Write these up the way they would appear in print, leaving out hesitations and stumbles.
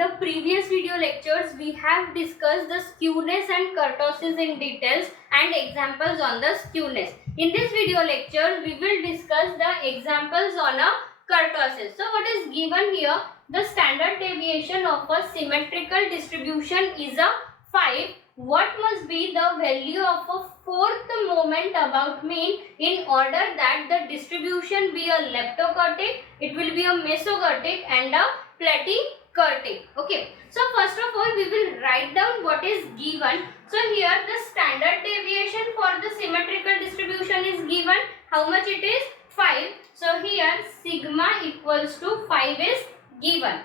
the previous video lectures, we have discussed the skewness and kurtosis in details and examples on the skewness. In this video lecture, we will discuss the examples on a kurtosis. So what is given here? The standard deviation of a symmetrical distribution is a 5. What must be the value of a fourth moment about mean in order that the distribution be a leptokurtic, it will be a mesokurtic and a platykurtic. Okay, so first of all we will write down what is given. So here the standard deviation for the symmetrical distribution is given. How much it is? 5. So here sigma equals to 5 is given.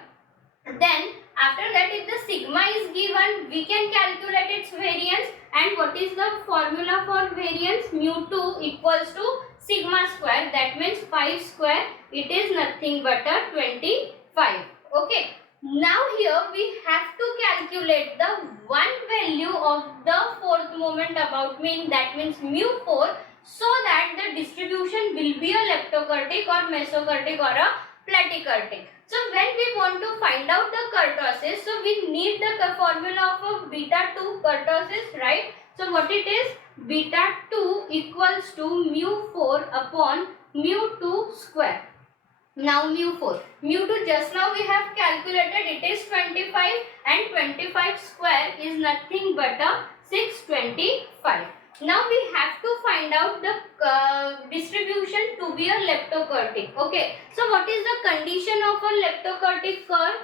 Then after that, if the sigma is given, we can calculate its variance. And what is the formula for variance? Mu2 equals to sigma square. That means 5 square. It is nothing but a 25. Okay. Now here we have to calculate the one value of the fourth moment about mean. That means mu4. So that the distribution will be a leptokurtic or mesokurtic or a platykurtic. So when we want to find out the kurtosis, so we need the formula of a beta 2 kurtosis, right? So what it is? Beta 2 equals to mu 4 upon mu 2 square. Now mu 4. Mu 2 just now we have calculated, it is 25 and 25 square is nothing but a 625. Now we have to find out the distribution to be a leptokurtic. Okay. So what is the condition of a leptokurtic curve?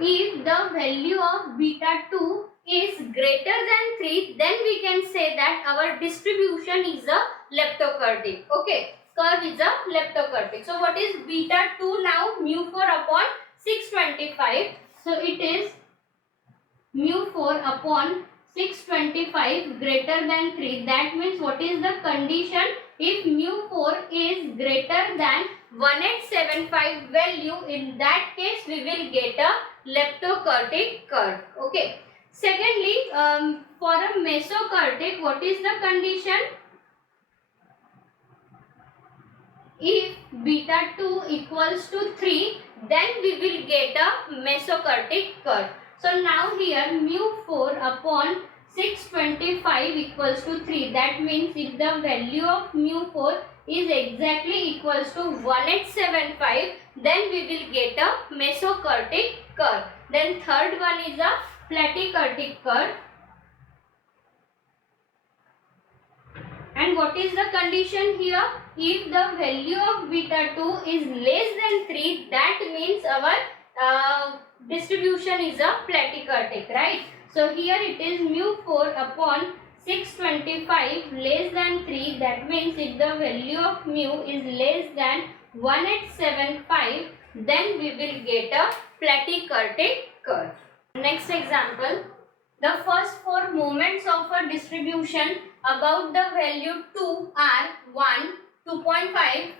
If the value of beta 2 is greater than 3, then we can say that our distribution is a leptokurtic. Okay. Curve is a leptokurtic. So what is beta 2 now? Mu 4 upon 625. So it is mu 4 upon 625 greater than 3. That means what is the condition? If mu 4 is greater than 1875 value, in that case we will get a leptokurtic curve. Okay. Secondly, for a mesokurtic, what is the condition? If beta 2 equals to 3, then we will get a mesokurtic curve. So now here mu 4 upon 625 equals to 3. That means if the value of mu 4 is exactly equals to 1875, then we will get a mesokurtic curve. Then third one is a platykurtic curve. And what is the condition here? If the value of beta 2 is less than 3, that means our distribution is a platykurtic, right? So here it is mu 4 upon 625 less than 3. That means if the value of mu is less than 1875, then we will get a platykurtic curve. Next example. The first four moments of a distribution about the value 2 are 1, 2.5,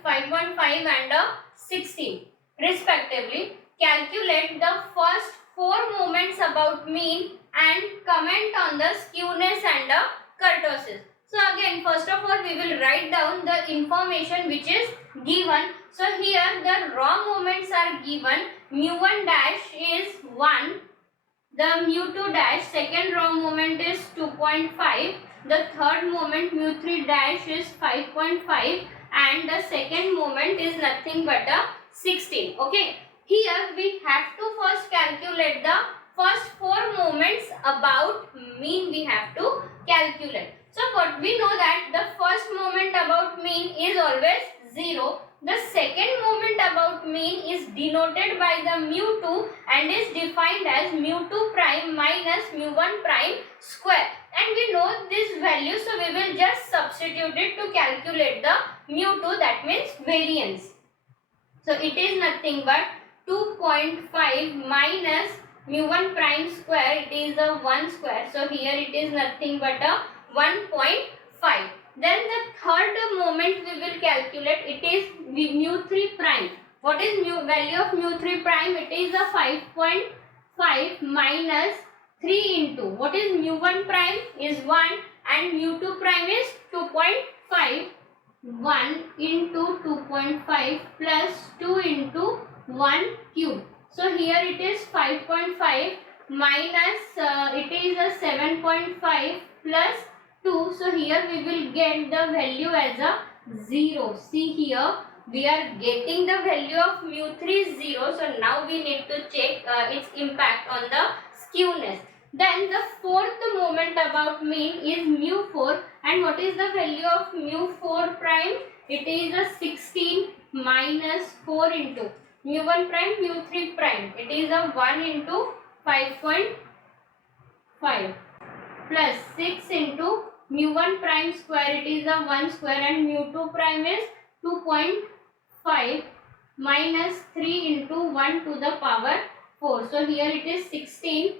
5.5 and 16 respectively. Calculate the first four moments about mean and comment on the skewness and the kurtosis. So again, first of all we will write down the information which is given. So here the raw moments are given. Mu1 dash is 1. The mu2 dash, second raw moment is 2.5. The third moment mu3 dash is 5.5 and the second moment is nothing but a 16. Okay. Here we have to first calculate the first four moments about mean we have to calculate. So what we know that the first moment about mean is always 0. The second moment about mean is denoted by the mu2 and is defined as mu2 prime minus mu1 prime square. And we know this value, so we will just substitute it to calculate the mu2, that means variance. So it is nothing but 2.5 minus mu1 prime square, it is a 1 square. So here it is nothing but a 1.5. Then the third moment we will calculate, it is mu3 prime. What is value of mu3 prime? It is a 5.5 minus 3 into, what is mu1 prime is 1 and mu2 prime is 2.5. 1 into 2.5 plus 2 into 1 cube. So here it is 5.5 minus it is a 7.5 plus 2. So here we will get the value as a 0. See here we are getting the value of mu3 is 0. So now we need to check its impact on the skewness. Then the fourth moment about mean is mu4, and what is the value of mu4 prime? It is a 16 minus 4 into mu1 prime, mu3 prime. It is a 1 into 5.5 plus 6 into mu1 prime square. It is a 1 square, and mu2 prime is 2.5 minus 3 into 1 to the power 4. So here it is 16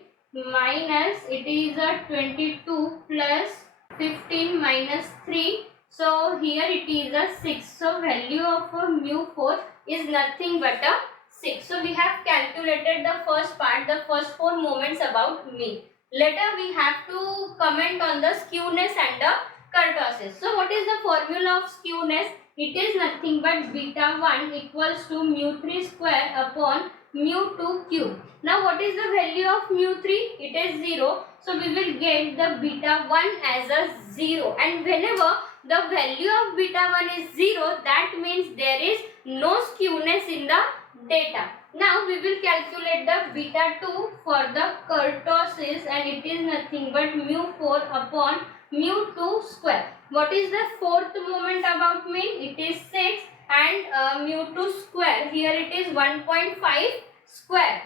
minus it is a 22 plus 15 minus 3. So here it is a 6. So value of mu4 is nothing but a 6. So we have calculated the first part, the first 4 moments about mean. Later we have to comment on the skewness and the kurtosis. So what is the formula of skewness? It is nothing but beta 1 equals to mu3 square upon mu2 cube. Now what is the value of mu3? It is 0. So we will get the beta 1 as a 0. And whenever the value of beta 1 is 0, that means there is no skewness in the data. Now we will calculate the beta 2 for the kurtosis, and it is nothing but mu4 upon mu2 square. What is the fourth moment about mean? It is 6, and mu2 square, here it is 1.5 square.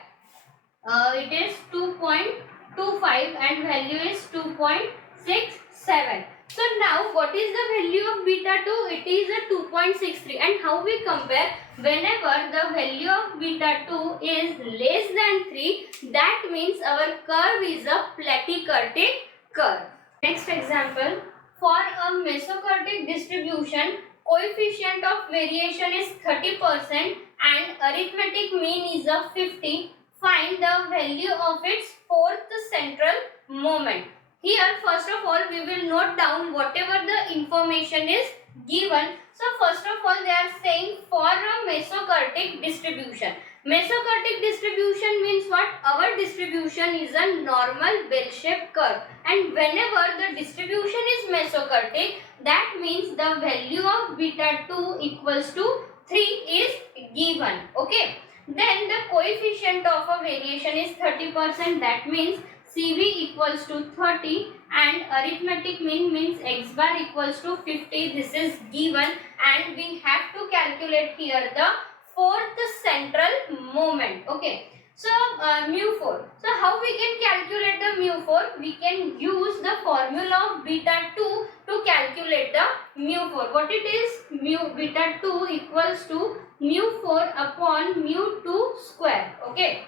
It is 2.25 and value is 2.67. So now what is the value of beta 2? It is a 2.63. And how we compare? Whenever the value of beta 2 is less than 3, that means our curve is a platykurtic curve. Next example, for a mesokurtic distribution, coefficient of variation is 30% and arithmetic mean is a 50. Find the value of its fourth central moment. Here first of all we will note down whatever the information is given. So first of all they are saying for a mesokurtic distribution. Mesokurtic distribution means what? Our distribution is a normal bell-shaped curve, and whenever the distribution is mesokurtic, that means the value of beta 2 equals to 3 is given. Okay. Then the coefficient of a variation is 30%. That means CV equals to 30 and arithmetic mean means x bar equals to 50. This is given, and we have to calculate here the fourth central moment. Okay. So mu4. So how we can calculate the mu4? We can use the formula of beta 2 to calculate the mu4. What it is? Beta 2 equals to mu4 upon mu2 square. Okay.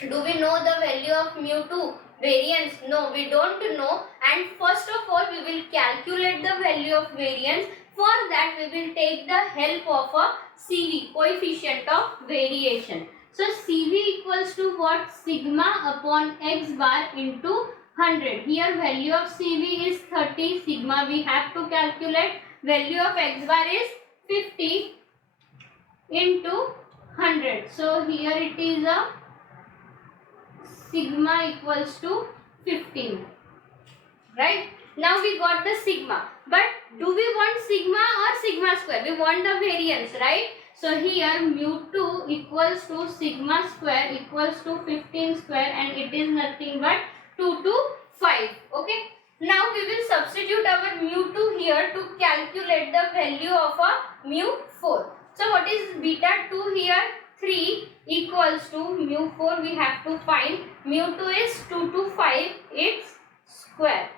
Do we know the value of mu2? Variance? No, we don't know. And first of all, we will calculate the value of variance. For that, we will take the help of a CV, coefficient of variation. So CV equals to what? Sigma upon x bar into 100. Here value of CV is 30. Sigma we have to calculate. Value of x bar is 50 into 100. So here it is a sigma equals to 15. Right? Now we got the sigma. But do we want sigma or sigma square? We want the variance, right? So here mu2 equals to sigma square equals to 15 square, and it is nothing but 2 to 5. Okay. Now we will substitute our mu2 here to calculate the value of a mu4. So what is beta 2 here? 3 equals to mu4 we have to find. Mu2 is 2 to 5 its square.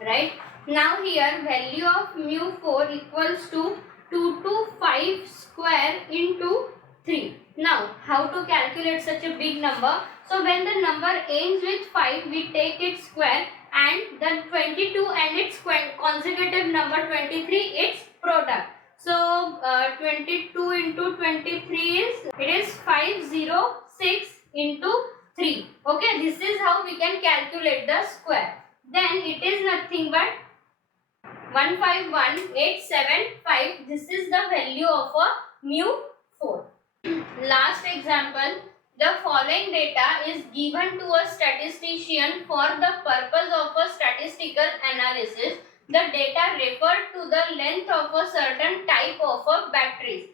Right. Now here value of mu4 equals to 2 to 5 square into 3. Now how to calculate such a big number? So when the number ends with 5, we take its square, and the 22 and its consecutive number 23 its product. So 22 into 23 is 506 into 3. Okay, this is how we can calculate the square. Then it is nothing but 151,875. This is the value of a mu4. Last example, The following data is given to a statistician for the purpose of a statistical analysis. The data refer to the length of a certain type of a batteries.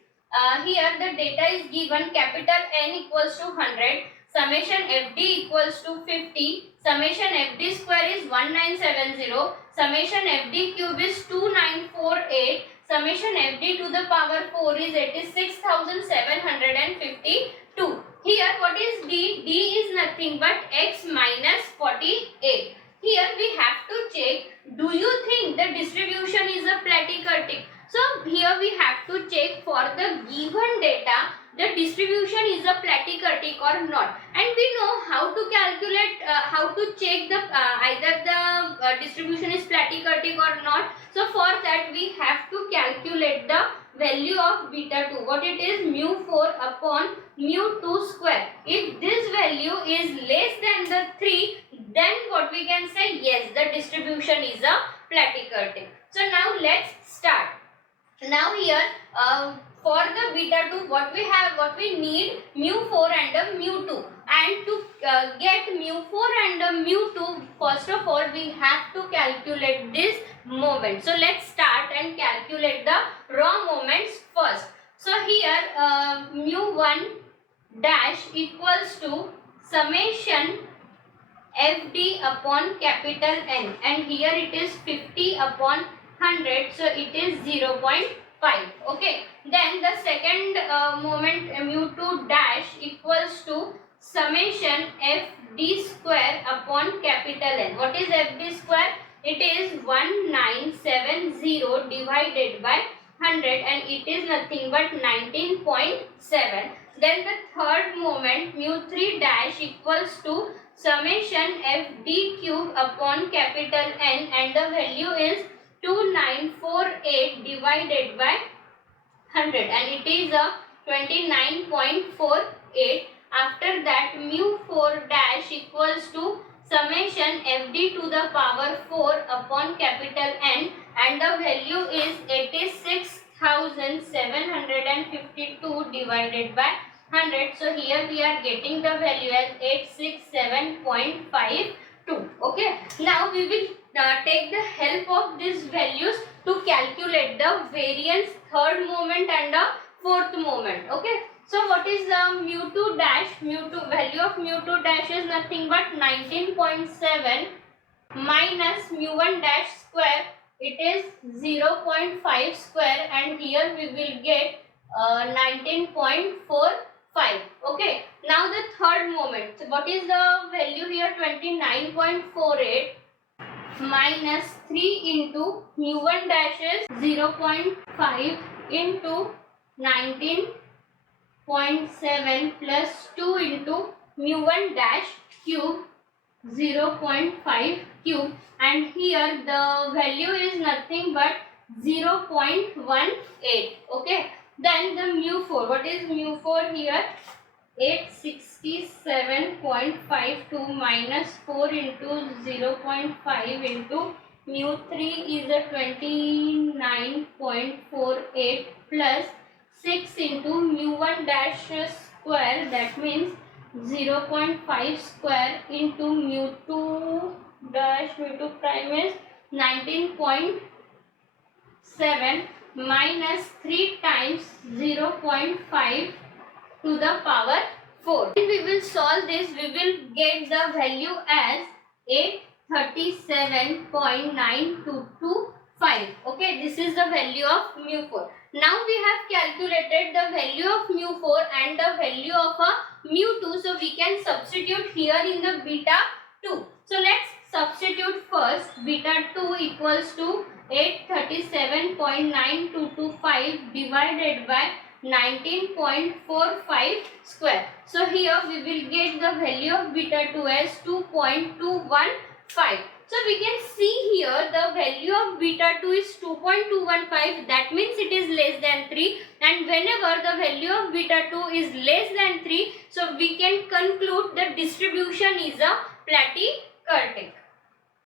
Here the data is given capital N equals to 100, summation FD equals to 50, summation FD square is 1970, summation FD cube is 2948, summation FD to the power 4 is 86,752. Here what is D? D is nothing but x minus 48. Here we have to check, do you think the distribution is a platykurtic? So here we have to check for the given data the distribution is a platykurtic or not, and we know how to calculate, how to check the either the distribution is platykurtic or not. So for that we have to calculate the value of beta 2. What it is? Mu 4 upon mu 2 square. If this value is less than the 3, then what we can say? Yes, the distribution is a platykurtic. So now let's start. Now here for the beta 2 what we need mu 4 and mu 2, and to get mu 4 and mu 2, first of all we have to calculate this moment. So let's start and calculate the raw moments first. So here mu 1 dash equals to summation FD upon capital N, and here it is 50 upon 100, so it is 0.5. Okay, then the second moment mu 2 dash equals to summation FD square upon capital N. What is FD square? It is 1970 divided by 100, and it is nothing but 19.7. Then the third moment mu 3 dash equals to summation FD cube upon capital N, and the value is 2948 divided by 100, and it is a 29.48. After that mu 4 dash equals to summation FD to the power 4 upon capital N, and the value is 86,752 divided by 100. So here we are getting the value as 867.52. Okay, now we will take the help of these values to calculate the variance third moment and the fourth moment. Okay, so what is the mu 2 dash? Mu 2 value of mu 2 dash is nothing but 19.7 minus mu 1 dash square, it is 0.5 square, and here we will get 19.45. Okay, now the third moment. So what is the value here? 29.48 minus 3 into mu 1 dash is 0.5 into 19.7 plus 2 into mu 1 dash cube 0.5 cube, and here the value is nothing but 0.18. Okay, then the mu 4. What is mu 4 here? 867.52 minus 4 into 0.5 into mu 3 is a 29.48 plus 6 into mu 1 dash square, that means 0.5 square into mu 2 dash mu 2 prime is 19.7 minus 3 times 0.5 to the power 4. When we will solve this, we will get the value as 837.9225. Okay, this is the value of mu 4. Now we have calculated the value of mu 4 and the value of mu 2. So we can substitute here in the beta 2. So let's substitute first. Beta 2 equals to 837.9225 divided by 19.45 square. So here we will get the value of beta 2 as 2.215. So we can see here the value of beta 2 is 2.215. That means it is less than 3. And whenever the value of beta 2 is less than 3, so we can conclude the distribution is a platykurtic.